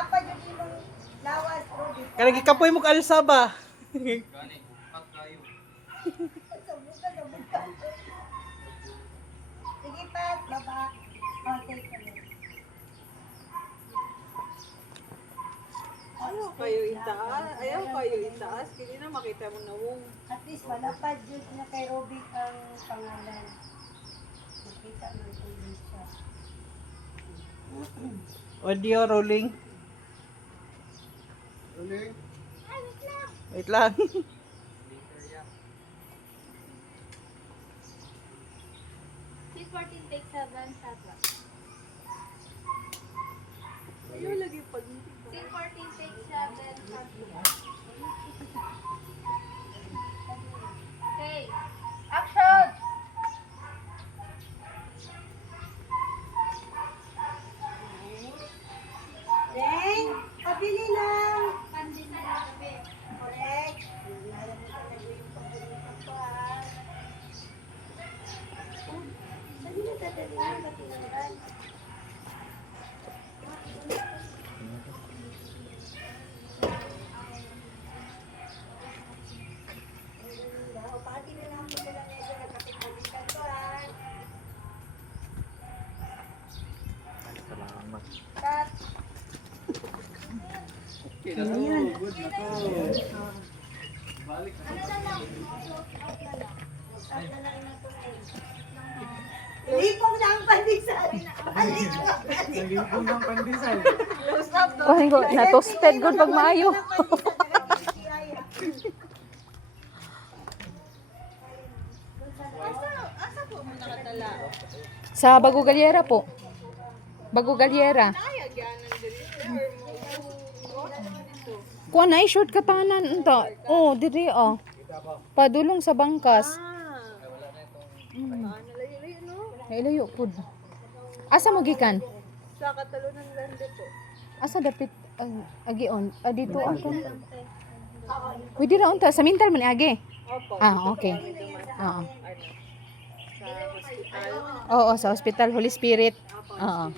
Apa yung imong lawas, Ruby? Kaya gikapoy mo ka alsaba. Gani, hot kayo. Sabuka. Sige pa, baba. Okay, kami. Ayaw kayo itaas. Kaya na makita mo na wong. At least wala pa Diyos na kay Ruby ang pangalan. Makita mo ito siya. Audio rolling. Uling. Wait lang. Later yan. 614 take 7 Satwa. Ayaw lagi pag 614 take 7 Satwa. Okay. Action! Deng, pabili ng Pandin na gabi. correct. Alam mo talaga yung paborito ko ah. Saan nyo dadali yung katinangan? Pati na lang po nila medyo nagkapit-kapitan ko ah. Salamat. Cut. Okay na to. Good na to. Balik na. Ano na lang? Out na lang. Out na lang na to eh. Lipong na ang pandesal. Lipong ang pandesal. Nalipong ng pandesal. Kuhan ko, na-toasted good pag maayo. Asa po mo nakatala? Sa Bago Galyera po. Bago Galyera. Kuha na i-short katanan unta. Oh, diri oh. Padulong sa bangkas. Layo pud. Asa mo gikan? Sa Katalunan Lande po. Asa dapit agion? Dito ako. Pwede ra unta sa mental man agi. Ah, okay. Oo. Oo, sa hospital Holy Spirit. Oo.